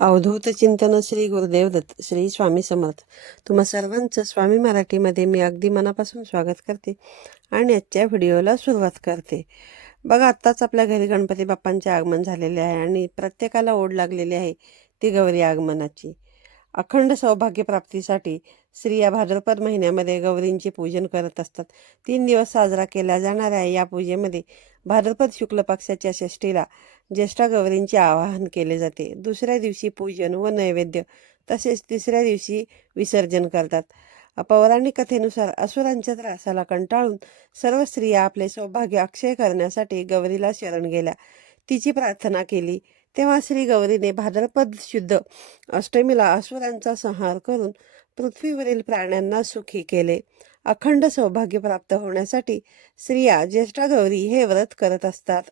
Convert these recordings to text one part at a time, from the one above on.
अवधूत चिंतन श्री गुरुदेवदत्त श्री स्वामी समर्थ. तुम्हा सर्वांचं स्वामी मराठीमध्ये मी अगदी मनापासून स्वागत करते आणि आजच्या व्हिडिओला सुरुवात करते. बघा आत्ताच आपल्या घरी गणपती बाप्पांचे आगमन झालेले आहे आणि प्रत्येकाला ओढ लागलेली आहे ती गौरी आगमनाची. अखंड सौभाग्य प्राप्तीसाठी स्त्रिया भाद्रपद महिन्यामध्ये गौरींचे पूजन करत असतात. तीन दिवस साजरा केला जाणाऱ्या या पूजेमध्ये भाद्रपद शुक्ल पक्षाच्या षष्टीला ज्येष्ठा गौरींचे आवाहन केले जाते. दुसऱ्या दिवशी पूजन व नैवेद्य तसेच तिसऱ्या दिवशी विसर्जन करतात. पौराणिक कथेनुसार असुरांच्या त्रासाला कंटाळून सर्व स्त्रिया आपले सौभाग्य अक्षय करण्यासाठी गौरीला शरण गेल्या. तिची प्रार्थना केली. तेव्हा श्री गौरीने भाद्रपद शुद्ध अष्टमीला असुरांचा संहार करून पृथ्वीवरील प्राण्यांना सुखी केले. अखंड सौभाग्य प्राप्त होण्यासाठी स्त्रिया ज्येष्ठा गौरी हे व्रत करत असतात.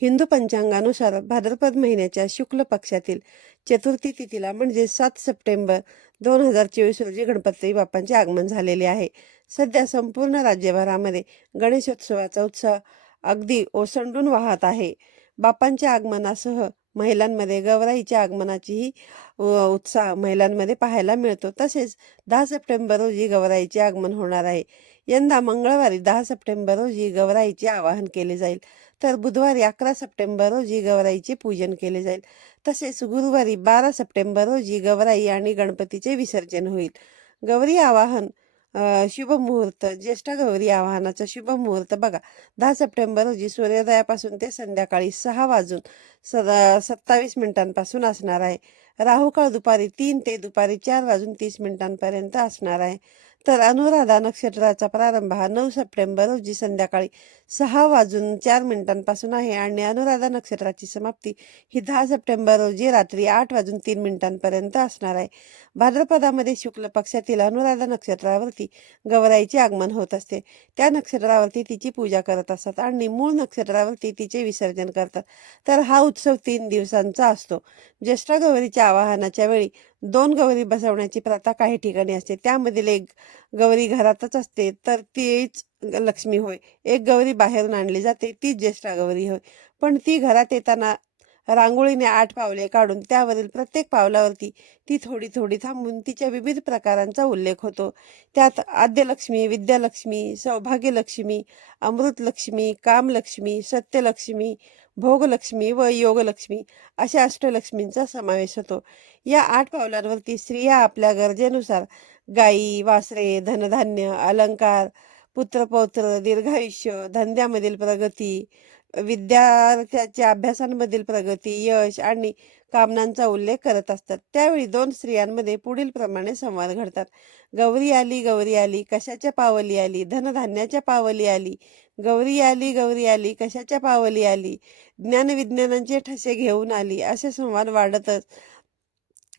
हिंदू पंचांगानुसार भाद्रपद महिन्याच्या शुक्ल पक्षातील चतुर्थी तिथीला म्हणजे सात सप्टेंबर दोन हजार चोवीस रोजी गणपती बाप्पांचे आगमन झालेले आहे. सध्या संपूर्ण राज्यभरामध्ये गणेशोत्सवाचा उत्साह अगदी ओसंडून वाहत आहे. बाप्पांच्या आगमनासह महिलांमध्ये गौराईच्या आगमनाचीही उत्साह महिलांमध्ये पाहायला मिळतो. तसेच दहा सप्टेंबर रोजी गौराईचे आगमन होणार आहे. यंदा मंगळवारी दहा सप्टेंबर रोजी गौराईचे आवाहन केले जाईल. तर बुधवारी अकरा सप्टेंबर रोजी गौराईचे पूजन केले जाईल. तसेच गुरुवारी बारा सप्टेंबर रोजी गौराई आणि गणपतीचे विसर्जन होईल. गौरी आवाहन शुभ मुहूर्त ज्येष्ठ गौरी आवाहनाचा शुभ मुहूर्त बघा. दहा सप्टेंबर रोजी सूर्योदयापासून ते संध्याकाळी सहा वाजून स सत्तावीस मिनिटांपासून असणार आहे. राहुकाळ दुपारी तीन ते दुपारी चार वाजून तीस मिनिटांपर्यंत असणार आहे. तर अनुराधा नक्षत्राचा प्रारंभ हा नऊ सप्टेंबर रोजी संध्याकाळी सहा वाजून चार मिनिटांपासून आहे आणि अनुराधा नक्षत्राची समाप्ती ही दहा सप्टेंबर रोजी रात्री आठ वाजून तीन मिनिटांपर्यंत असणार आहे. भाद्रपदामध्ये शुक्ल पक्षातील अनुराधा नक्षत्रावरती गवराईचे आगमन होत असते. त्या नक्षत्रावरती तिची पूजा करत असतात आणि मूळ नक्षत्रावरती तिचे विसर्जन करतात. तर हा उत्सव तीन दिवसांचा असतो. ज्येष्ठा गौरीच्या आवाहनाच्या वेळी दोन गौरी बसवण्याची प्रथा काही ठिकाणी असते. त्यामधील एक गौरी घरातच असते तर तीच लक्ष्मी होय. एक गौरी बाहेरून आणली जाते तीच ज्येष्ठा गौरी होय. पण ती घरात येताना रांगोळीने आठ पावले काढून त्यावरील प्रत्येक पावलावरती ती थोडी थोडी थांबून तिच्या विविध प्रकारांचा उल्लेख होतो. त्यात आद्यलक्ष्मी विद्यालक्ष्मी सौभाग्यलक्ष्मी अमृतलक्ष्मी कामलक्ष्मी सत्यलक्ष्मी भोगलक्ष्मी व योगलक्ष्मी अशा अष्टलक्ष्मींचा समावेश होतो. या आठ पावलांवरती स्त्रिया आपल्या गरजेनुसार गायी वासरे धनधान्य अलंकार पुत्रपौत्र दीर्घायुष्य धंद्यामधील प्रगती विद्यार्थ्याच्या अभ्यासांमधील प्रगती यश आणि कामनांचा उल्लेख करत असतात. त्यावेळी दोन स्त्रियांमध्ये पुढील प्रमाणे संवाद घडतात. गौरी आली गौरी आली कशाच्या पावली आली? धनधान्याच्या पावली आली. गौरी आली गौरी आली कशाच्या पावली आली? ज्ञानविज्ञानांचे ठसे घेऊन आली. असे संवाद वाढतच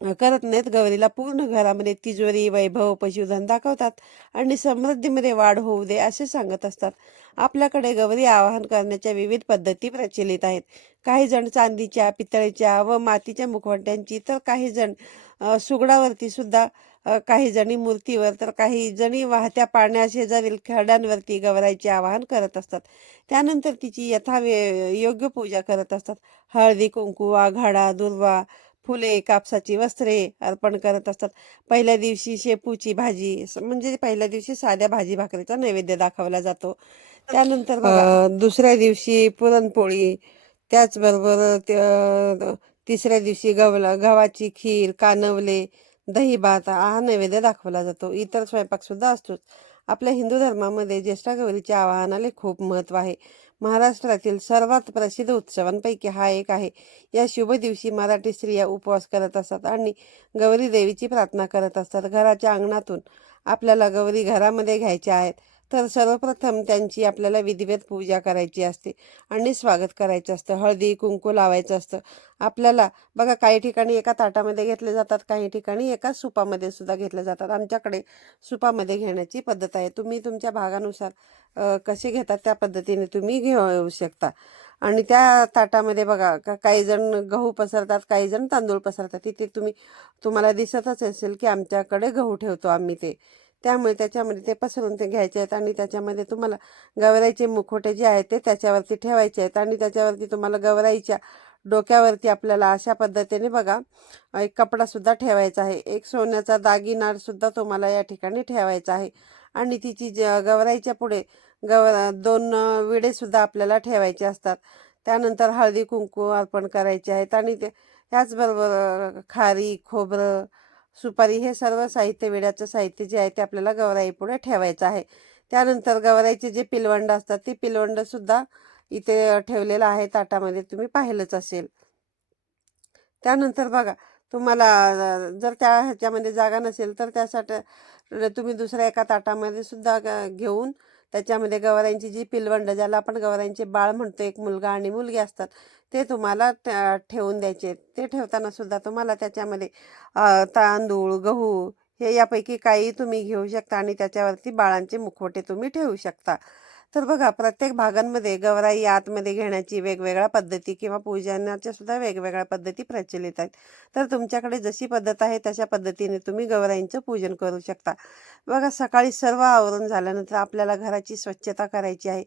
करत नाहीत. गौरीला पूर्ण घरामध्ये तिजोरी वैभव पशुधन दाखवतात आणि समृद्धीमध्ये वाढ होऊ दे असे सांगत असतात. आपल्याकडे गौरी आवाहन करण्याच्या विविध पद्धती प्रचलित आहेत. काही जण चांदीच्या पितळेच्या व मातीच्या मुखवट्यांची तर काही जण सुगडावरती सुद्धा काही जणी मूर्तीवर तर काही जणी वाहत्या पाळण्या शेजारील खड्यांवरती गौराईचे आवाहन करत असतात. त्यानंतर तिची यथावे योग्य पूजा करत असतात. हळदी कुंकू आघाडा दुर्वा फुले कापसाची वस्त्रे अर्पण करत असतात. पहिल्या दिवशी शेपूची भाजी म्हणजे पहिल्या दिवशी साध्या भाजी भाकरीचा नैवेद्य दाखवला जातो. त्यानंतर बघा, दुसऱ्या दिवशी पुरणपोळी त्याचबरोबर तिसऱ्या दिवशी गवला गव्हाची खीर कानवले दही भात हा नैवेद्य दाखवला जातो. इतर स्वयंपाक सुद्धा असतोच. आपल्या हिंदू धर्मामध्ये ज्येष्ठा गौरीच्या आवाहनाला खूप महत्त्व आहे. महाराष्ट्रातील सर्वात प्रसिद्ध उत्सवांपैकी हा एक आहे. या शुभ दिवशी मराठी स्त्रिया उपवास करत असतात आणि गौरी देवीची प्रार्थना करत असतात. घराच्या अंगणातून आपल्याला गौरी घरामध्ये घ्यायच्या आहेत. तर सर्वप्रथम त्यांची आपल्याला विधिवत पूजा करायची असते आणि स्वागत करायचं असतं. हळदी कुंकू लावायचं असतं. आपल्याला बघा काही ठिकाणी एका ताटामध्ये घेतले जातात काही ठिकाणी एका सुपामध्ये सुद्धा घेतले जातात. आमच्याकडे सुपामध्ये घेण्याची पद्धत आहे. तुम्ही तुमच्या भागानुसार कसे घेतात त्या पद्धतीने तुम्ही घेऊ शकता. आणि त्या ताटामध्ये बघा का काही जण गहू पसरतात काही जण तांदूळ पसरतात. तिथे तुम्ही तुम्हाला दिसतच असेल की आमच्याकडे गहू ठेवतो आम्ही ते. त्यामुळे त्याच्यामध्ये ते पसरून ते घ्यायचे आहेत आणि त्याच्यामध्ये तुम्हाला गवराईचे मुखवटे जे आहेत ते त्याच्यावरती ठेवायचे आहेत आणि त्याच्यावरती तुम्हाला गवराईच्या डोक्यावरती आपल्याला अशा पद्धतीने बघा एक कपडासुद्धा ठेवायचा आहे. एक सोन्याचा दागिनारसुद्धा तुम्हाला या ठिकाणी ठेवायचा आहे. आणि तिची ज गवराईच्या पुढे गवर दोन विडेसुद्धा आपल्याला ठेवायचे असतात. त्यानंतर हळदी कुंकू अर्पण करायचे आहेत आणि ते ह्याचबरोबर खारी खोबरं सुपारी हे सर्व साहित्य विड्याचं साहित्य जे आहे ते आपल्याला गवराई पुढे ठेवायचं आहे. त्यानंतर गवराईचे जे पिलवंड असतात ते पिलवंड सुद्धा इथे ठेवलेलं आहे ताटामध्ये. तुम्ही पाहिलंच असेल. त्यानंतर बघा तुम्हाला जर त्या ह्याच्यामध्ये जागा नसेल तर त्यासाठी तुम्ही दुसऱ्या एका ताटामध्ये सुद्धा घेऊन त्याच्यामध्ये गवारांची जी पिलवंड ज्याला आपण गवरांचे बाळ म्हणतो एक मुलगा आणि मुलगी असतात ते तुम्हाला ठेवून द्यायचे. ते ठेवताना सुद्धा तुम्हाला त्याच्यामध्ये तांदूळ गहू हे यापैकी काही तुम्ही घेऊ शकता आणि त्याच्यावरती बाळांचे मुखवटे तुम्ही ठेवू शकता. तर बघा प्रत्येक भागांमध्ये गवराई आतमध्ये घेण्याची वेगवेगळ्या पद्धती किंवा पूजनाच्या सुद्धा वेगवेगळ्या पद्धती प्रचलित आहेत. तर तुमच्याकडे जशी पद्धत आहे तशा पद्धतीने तुम्ही गवराईंचं पूजन करू शकता. बघा सकाळी सर्व आवरून झाल्यानंतर आपल्याला घराची स्वच्छता करायची आहे.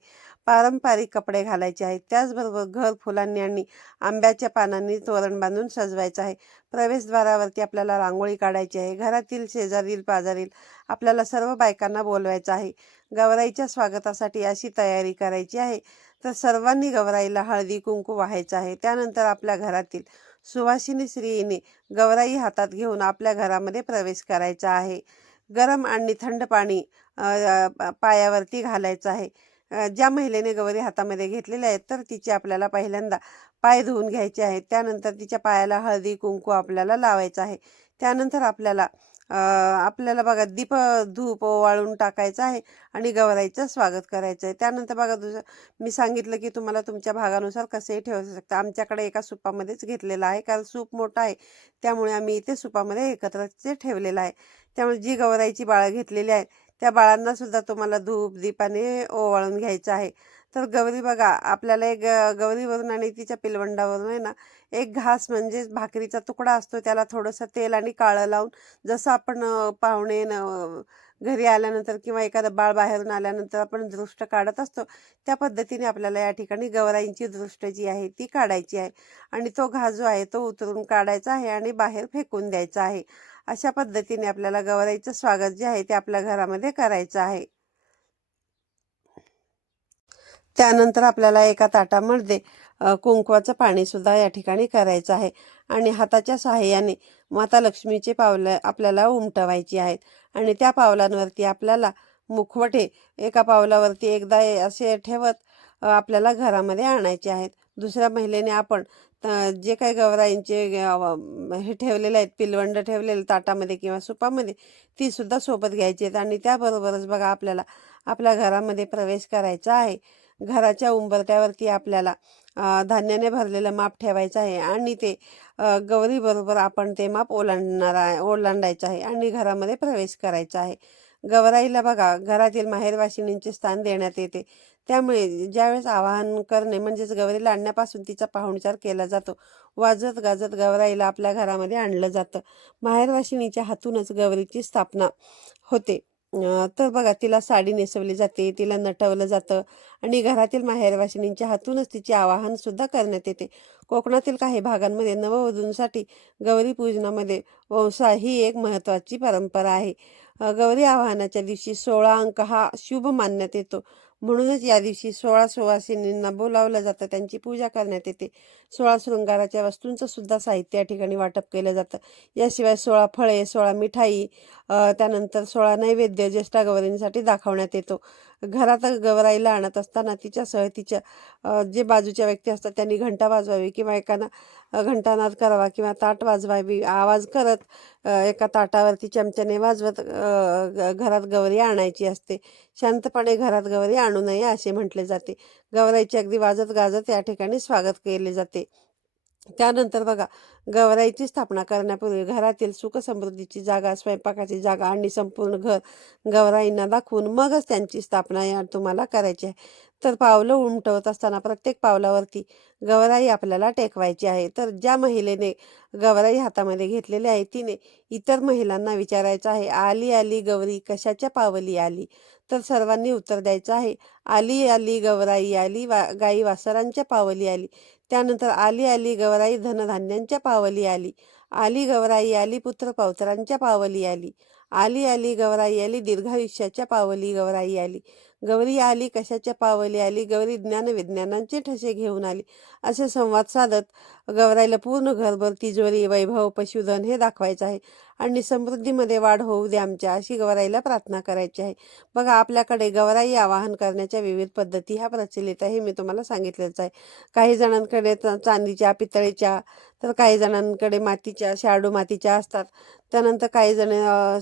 पारंपरिक कपडे घालायचे आहेत. त्याचबरोबर घर फुलांनी आणि आंब्याच्या पानांनी तोरण बांधून सजवायचं आहे. प्रवेशद्वारावरती आपल्याला रांगोळी काढायची आहे. घरातील शेजारील पाजारील आपल्याला सर्व बायकांना बोलवायचं आहे. गवराईच्या स्वागतासाठी अशी तयारी करायची आहे. तर सर्वांनी गवराईला हळदी कुंकू वाहायचं आहे. त्यानंतर आपल्या घरातील सुवासिनी स्त्रीने गवराई हातात घेऊन आपल्या घरामध्ये प्रवेश करायचा आहे. गरम आणि थंड पाणी पायावरती घालायचं आहे. ज्या महिलेने गवरी हातामध्ये घेतलेले आहेत तर तिचे आपल्याला पहिल्यांदा पाय धुवून घ्यायचे आहेत. त्यानंतर तिच्या पायाला हळदी कुंकू आपल्याला लावायचं आहे. त्यानंतर आपल्याला आपल्याला बघा दीप धूप वाळून टाकायचं आहे आणि गवराईचं स्वागत करायचं आहे त्यानंतर बघा दुसरं मी सांगितलं की तुम्हाला तुमच्या भागानुसार कसेही ठेवू शकता. आमच्याकडे एका सुपामध्येच घेतलेलं आहे. कारण सूप मोठा आहे. त्यामुळे आम्ही इथे सुपामध्ये एकत्रच ठेवलेलं आहे. त्यामुळे जी गवराईची बाळं घेतलेली आहेत त्या बाळांना सुद्धा तुम्हाला धूप दीपाने ओवाळून घ्यायचं आहे. तर गौरी बघा आपल्याला एक ग- गौरीवरून आणि तिच्या पिलवंडावरून आहे ना एक घास म्हणजे भाकरीचा तुकडा असतो त्याला थोडंसं तेल आणि काळं लावून जसं आपण पाहुणे न घरी आल्यानंतर किंवा एखादं बाळ बाहेरून आल्यानंतर आपण दृष्ट काढत असतो त्या पद्धतीने आपल्याला या ठिकाणी गवराईंची दृष्ट जी आहे ती काढायची आहे. आणि तो घास जो आहे तो उतरून काढायचा आहे आणि बाहेर फेकून द्यायचा आहे. अशा पद्धतीने आपल्याला गवराईचं स्वागत जे आहे ते आपल्या घरामध्ये करायचं आहे. त्यानंतर आपल्याला एका ताटामध्ये कुंकवाचं पाणी सुद्धा या ठिकाणी करायचं आहे. आणि हाताच्या सहाय्याने माता लक्ष्मीचे पावलं आपल्याला उमटवायची आहेत. आणि त्या पावलांवरती आपल्याला मुखवटे एका पावलावरती एकदा ए- असे ठेवत आपल्याला घरामध्ये आणायचे आहेत. दुसऱ्या महिलेने आपण जे काही गवराईंचे हे ठेवलेले आहेत पिलवंड ठेवलेलं ताटामध्ये किंवा सुपामध्ये ती सुद्धा सोबत घ्यायची आहेत. आणि त्याबरोबरच बघा आपल्याला आपल्या घरामध्ये प्रवेश करायचा आहे. घराच्या उंबरट्यावरती आपल्याला धान्याने भरलेलं माप ठेवायचं आहे आणि ते गौरीबरोबर आपण ते माप ओलांडणार आहे ओलांडायचं आहे आणि घरामध्ये प्रवेश करायचा आहे. गवराईला बघा घरातील माहेरवाशिनींचे स्थान देण्यात येते. त्यामुळे ज्यावेळेस आवाहन करणे म्हणजेच गौरीला आणण्यापासून तिचा पाहुणचार केला जातो वाजत गाजत गवराईला आपल्या घरामध्ये आणलं जातं. माहेरवाशिनीच्या हातूनच गौरीची स्थापना होते. तर बघा तिला साडी नेसवली जाते तिला नटवलं जातं आणि घरातील माहेरवाशिनींच्या हातूनच तिचे आवाहन सुद्धा करण्यात येते. कोकणातील काही भागांमध्ये नववधूंसाठी गौरी पूजनामध्ये वंसा ही एक महत्त्वाची परंपरा आहे. गौरी आवाहनाच्या दिवशी सोळा अंक हा शुभ मानण्यात येतो. म्हणूनच या दिवशी सोळा सुवासिनींना बोलावलं जातं त्यांची पूजा करण्यात येते. सोळा शृंगाराच्या वस्तूंचं सुद्धा साहित्य या ठिकाणी वाटप केलं जातं. याशिवाय सोळा फळे सोळा मिठाई त्यानंतर सोळा नैवेद्य ज्येष्ठा गौरींसाठी दाखवण्यात येतो. घरात गौराईला आणत असताना तिच्या सहतीच्या जे बाजूच्या व्यक्ती असतात त्यांनी घंटा वाजवावी किंवा एकानं घंटानाद करावा किंवा ताट वाजवावी. आवाज करत एका ताटावरती चमच्याने वाजवत घरात गौरी आणायची असते. शांतपणे घरात गौरी आणू नये असे म्हटले जाते. गौराईचे अगदी वाजत गाजत या ठिकाणी स्वागत केले जाते. त्यानंतर बघा गौराईची स्थापना करण्यापूर्वी घरातील सुख समृद्धीची जागा स्वयंपाकाची जागा आणि संपूर्ण घर गवराईंना दाखवून मगच त्यांची स्थापना या तुम्हाला करायची आहे. तर पावलं उमटवत असताना प्रत्येक पावलावरती गवराई आपल्याला टेकवायची आहे. तर ज्या महिलेने गवराई हातामध्ये घेतलेली आहे तिने इतर महिलांना विचारायचं आहे आली आली गौरी कशाच्या पावली आली? तर सर्वांनी उत्तर द्यायचं आहे आली आली गौराई आली वा गाई वासरांच्या पावली आली. त्यानंतर आली आली गवराई धनधान्यांच्या पावली आली. आली गवराई आली पुत्र पावतरांच्या पावली आली. आली आली गवराई आली दीर्घायुष्याच्या पावली गवराई आली. गौरी आली कशाच्या पावली आली? गौरी ज्ञान विज्ञानांचे ठसे घेऊन आली. असे संवाद साधत गवराईला पूर्ण घरभर तिजोरी वैभव पशुधन हे दाखवायचं आहे. आणि समृद्धीमध्ये वाढ होऊ दे आमच्या अशी गवराईला प्रार्थना करायची आहे. बघा आपल्याकडे गवराई आवाहन करण्याच्या विविध पद्धती ह्या प्रचलित आहे हे मी तुम्हाला सांगितलेच आहे. काही जणांकडे चांदीच्या पितळेच्या तर काही जणांकडे मातीच्या शाडू मातीच्या असतात. त्यानंतर काही जण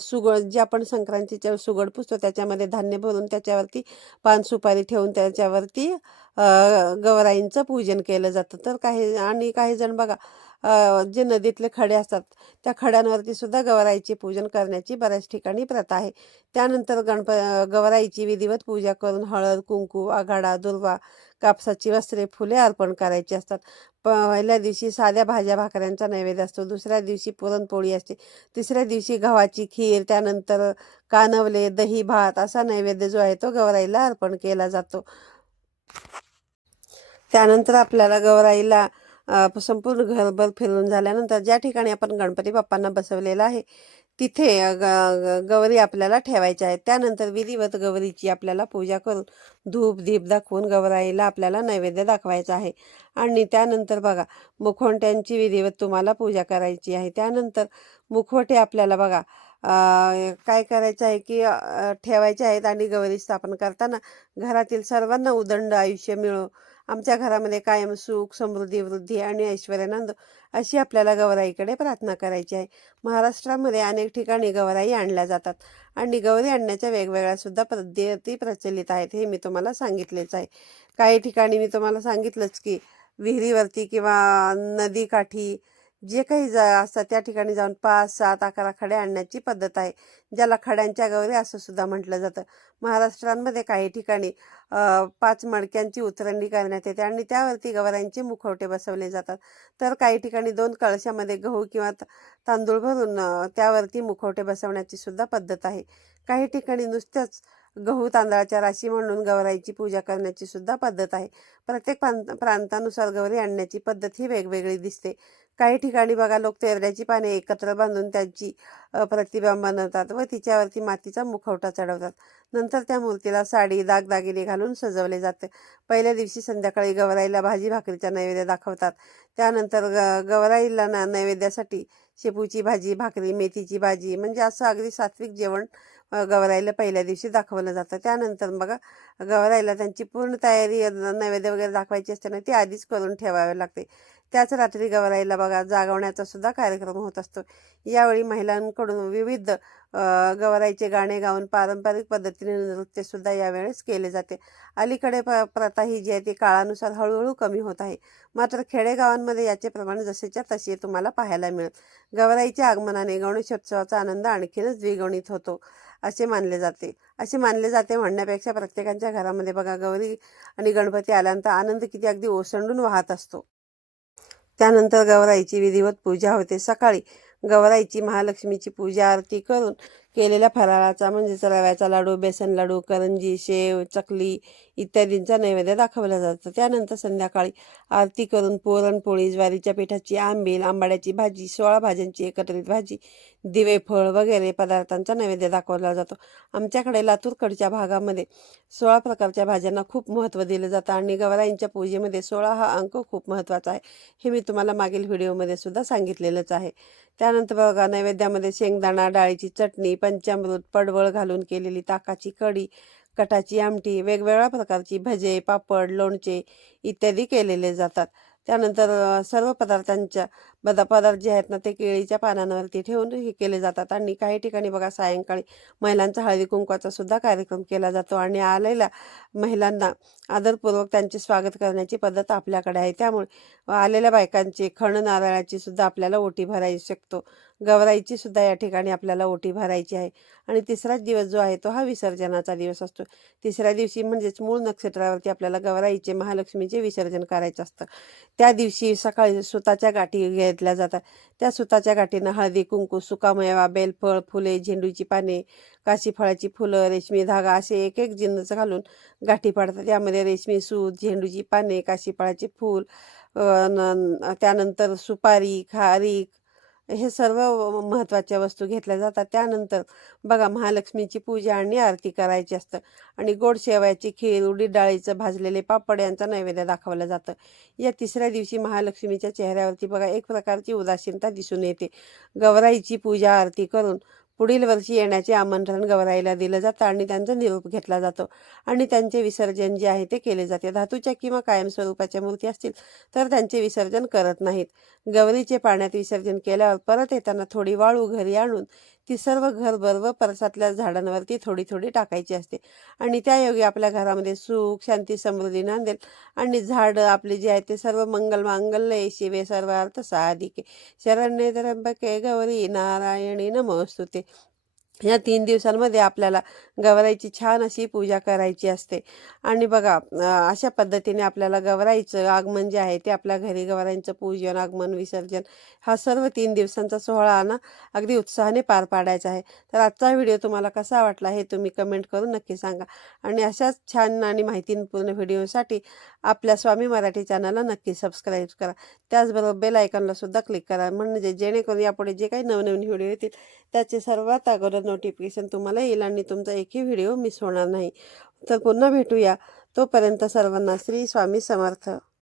सुगड जे आपण संक्रांतीच्या सुगड पुसतो त्याच्यामध्ये धान्य भरून त्याच्यावरती पान सुपारी ठेवून त्याच्यावरती गवराईंचं पूजन केलं जातं. तर काही आणि काही जण बघा जे नदीतले खडे असतात त्या खड्यांवरती सुद्धा गवराईचे पूजन करण्याची बऱ्याच ठिकाणी प्रथा आहे. त्यानंतर गणप गवराईची विधिवत पूजा करून हळद कुंकू आघाडा दुर्वा कापसाची वस्त्रे फुले अर्पण करायची असतात. पहिल्या दिवशी साध्या भाज्या भाकऱ्यांचा नैवेद्य असतो. दुसऱ्या दिवशी पुरणपोळी असते. तिसऱ्या दिवशी गव्हाची खीर त्यानंतर कानवले दही भात असा नैवेद्य जो आहे तो गवराईला अर्पण केला जातो. त्यानंतर आपल्याला गवराईला संपूर्ण घरभर फिरून झाल्यानंतर ज्या ठिकाणी आपण गणपती बाप्पांना बसवलेलं आहे तिथे ग- गौरी आपल्याला ठेवायच्या आहेत. त्यानंतर विधिवत गौरीची आपल्याला पूजा करून धूप दीप दाखवून गौराईला आपल्याला नैवेद्य दाखवायचा आहे. आणि त्यानंतर बघा मुखवट्यांची विधिवत तुम्हाला पूजा करायची आहे. त्यानंतर मुखवटे आपल्याला बघा काय करायचं आहे की ठेवायचे आहेत आणि गौरी स्थापन करताना घरातील सर्वांना उदंड आयुष्य मिळो आमच्या घरामध्ये कायम सुख समृद्धी वृद्धी आणि ऐश्वर्यानंद अशी आपल्याला गौराईकडे प्रार्थना करायची आहे. महाराष्ट्रामध्ये अनेक ठिकाणी गौराई आणल्या जातात आणि गौरी आणण्याच्या वेगवेगळ्या सुद्धा पद्धती प्रचलित आहेत हे मी तुम्हाला सांगितलेच आहे. काही ठिकाणी मी तुम्हाला सांगितलंच की विहिरीवरती किंवा नदीकाठी जे काही जा असतात त्या ठिकाणी जाऊन पाच सात अकरा खडे आणण्याची पद्धत आहे. ज्याला खड्यांच्या गौरी असं सुद्धा म्हटलं जातं. महाराष्ट्रांमध्ये काही ठिकाणी पाच मडक्यांची उतरंडी करण्यात येते आणि त्यावरती गवऱ्यांचे मुखवटे बसवले जातात. तर काही ठिकाणी दोन कळशामध्ये गहू किंवा त- तांदूळ भरून त्यावरती मुखवटे बसवण्याची सुद्धा पद्धत आहे. काही ठिकाणी नुसत्याच गहू तांदळाच्या राशी म्हणून गवराईची पूजा करण्याची सुद्धा पद्धत आहे. प्रत्येक प्रांत प्रांतानुसार गौरी आणण्याची पद्धत ही वेगवेगळी दिसते. काही ठिकाणी बघा लोक तेरड्याची पाने एकत्र बांधून त्यांची प्रतिबिंब बनवतात व तिच्यावरती मातीचा मुखवटा चढवतात. नंतर त्या मूर्तीला साडी दागदागिने घालून सजवले जाते. पहिल्या दिवशी संध्याकाळी गवराईला भाजी भाकरीचा नैवेद्य दाखवतात. त्यानंतर ग गवराईला ना नैवेद्यासाठी शेपूची भाजी भाकरी मेथीची भाजी म्हणजे असं अगदी सात्विक जेवण गवराईला पहिल्या दिवशी दाखवलं जातं. त्यानंतर बघा गवराईला त्यांची पूर्ण तयारी नैवेद्य वगैरे दाखवायची असते ना ती आधीच करून ठेवावी लागते. त्याच रात्री गवराईला बघा जागवण्याचा सुद्धा कार्यक्रम होत असतो. यावेळी महिलांकडून विविध गवराईचे गाणे गाऊन पारंपरिक पद्धतीने नृत्य सुद्धा यावेळेस केले जाते. अलीकडे प प्रथा ही जी आहे ती काळानुसार हळूहळू कमी होत आहे. मात्र खेडेगावांमध्ये याचे प्रमाण जसेच्या तसे तुम्हाला पाहायला मिळेल. गवराईच्या आगमनाने गणेशोत्सवाचा आनंद आणखीनच द्विगुणित होतो असे मानले जाते. असे मानले जाते म्हणण्यापेक्षा प्रत्येकाच्या घरामध्ये बघा गौरी आणि गणपती आल्यानंतर आनंद किती अगदी ओसंडून वाहत असतो. त्यानंतर गवराईची विधिवत पूजा होते. सकाळी गवराईची महालक्ष्मीची पूजा आरती करून केलेल्या फराळाचा म्हणजेच रव्याचा लाडू बेसन लाडू करंजी शेव चकली इत्यादींचा नैवेद्य दाखवला जातो. त्यानंतर संध्याकाळी आरती करून पुरणपोळी ज्वारीच्या पिठाची आंबील आंबाड्याची भाजी सोळा भाज्यांची एकत्रित भाजी दिवे फळ वगैरे पदार्थांचा नैवेद्य दाखवला जातो. आमच्याकडे लातूरकडच्या भागामध्ये सोळा प्रकारच्या भाज्यांना खूप महत्त्व दिलं जातं आणि गवराईंच्या पूजेमध्ये सोळा हा अंक खूप महत्त्वाचा आहे. हे मी तुम्हाला मागील व्हिडिओमध्ये सुद्धा सांगितलेलंच आहे. त्यानंतर बघा नैवेद्यामध्ये शेंगदाणा डाळीची चटणी पंचामृत पडवळ घालून केलेली ताकाची कढी कटाची आमटी वेगवेगळ्या प्रकारची भजे पापड लोणचे इत्यादी केलेले जातात. त्यानंतर सर्व पदार्थांच्या पदार्थ जे आहेत ना ते केळीच्या पानांवरती ठेवून हे केले जातात. आणि काही ठिकाणी बघा सायंकाळी महिलांचा हळदी कुंकवाचा सुद्धा कार्यक्रम केला जातो. आणि आलेल्या महिलांना आदरपूर्वक त्यांचे स्वागत करण्याची पद्धत आपल्याकडे आहे. त्यामुळे आलेल्या बायकांची खण नारळाची सुद्धा आपल्याला ओटी भरायला शकतो. गवराईची सुद्धा या ठिकाणी आपल्याला ओटी भरायची आहे. आणि तिसराच दिवस जो आहे तो हा विसर्जनाचा दिवस असतो. तिसऱ्या दिवशी म्हणजेच मूळ नक्षत्रावरती आपल्याला गवराईचे महालक्ष्मीचे विसर्जन करायचं असतं. त्या दिवशी सकाळी स्वतःच्या गाठी घे घेतल्या जातात. त्या सुताच्या गाठीनं हळदी कुंकू सुकामेवा बेलफळ फुले झेंडूची पाने काशीफळाची फुलं रेशमी धागा असे एक एक जिन्नस घालून गाठी पाडतात. त्यामध्ये रेशमी सूत झेंडूची पाने काशीफळाचे फूल त्यानंतर सुपारी खारीक हे सर्व महत्त्वाच्या वस्तू घेतल्या जातात. त्यानंतर बघा महालक्ष्मीची पूजा आणि आरती करायची असतं आणि गोड शेवयाची खीर उडीद डाळीचं भाजलेले पापड यांचा नैवेद्य दाखवलं जातं. या तिसऱ्या दिवशी महालक्ष्मीच्या चेहऱ्यावरती बघा एक प्रकारची उदासीनता दिसून येते. गवराईची पूजा आरती करून पुढील वर्षी येण्याचे आमंत्रण गवराईला दिलं जातं आणि त्यांचा निरोप घेतला जातो. आणि त्यांचे विसर्जन जे आहे ते केले जाते. धातूच्या किंवा कायमस्वरूपाच्या मूर्ती असतील तर त्यांचे विसर्जन करत नाहीत. गवरीचे पाण्यात विसर्जन केल्यावर परत येताना थोडी वाळू घरी आणून ती सर्व घरभर व परसातल्या झाडांवरती थोडी थोडी टाकायची असते. आणि त्यायोगे आपल्या घरामध्ये सुख शांती समृद्धी नांदेल आणि झाडं आपले जे आहे ते सर्व मंगल मांगल्य शिवे सर्व अर्थ साधिके. शरण्य त्र्यंबके गौरी नारायणी नमोस्तुते. या तीन दिवसांमध्ये आपल्याला गवराईची छान अशी पूजा करायची असते. आणि बघा अशा पद्धतीने आपल्याला गवराईचं आगमन जे आहे ते आपल्या घरी गवराईंचं पूजन आगमन विसर्जन हा सर्व तीन दिवसांचा सोहळा ना अगदी उत्साहाने पार पाडायचा आहे. तर आजचा व्हिडिओ तुम्हाला कसा वाटला हे तुम्ही कमेंट करून नक्की सांगा. आणि अशाच छान आणि माहितीपूर्ण व्हिडिओसाठी आपल्या स्वामी मराठी चॅनलला नक्की सबस्क्राईब करा. त्याचबरोबर बेल आयकॉनला सुद्धा क्लिक करा. म्हणजे जेणेकरून यापुढे जे काही नवनवीन व्हिडिओ येतील त्याचे सर्वात अगोदर नोटिफिकेशन तुम्हाला येईल आणि तुमचा एकही व्हिडिओ मिस होणार नाही. तर पुन्हा भेटूया. तोपर्यंत सर्वांना श्री स्वामी समर्थ.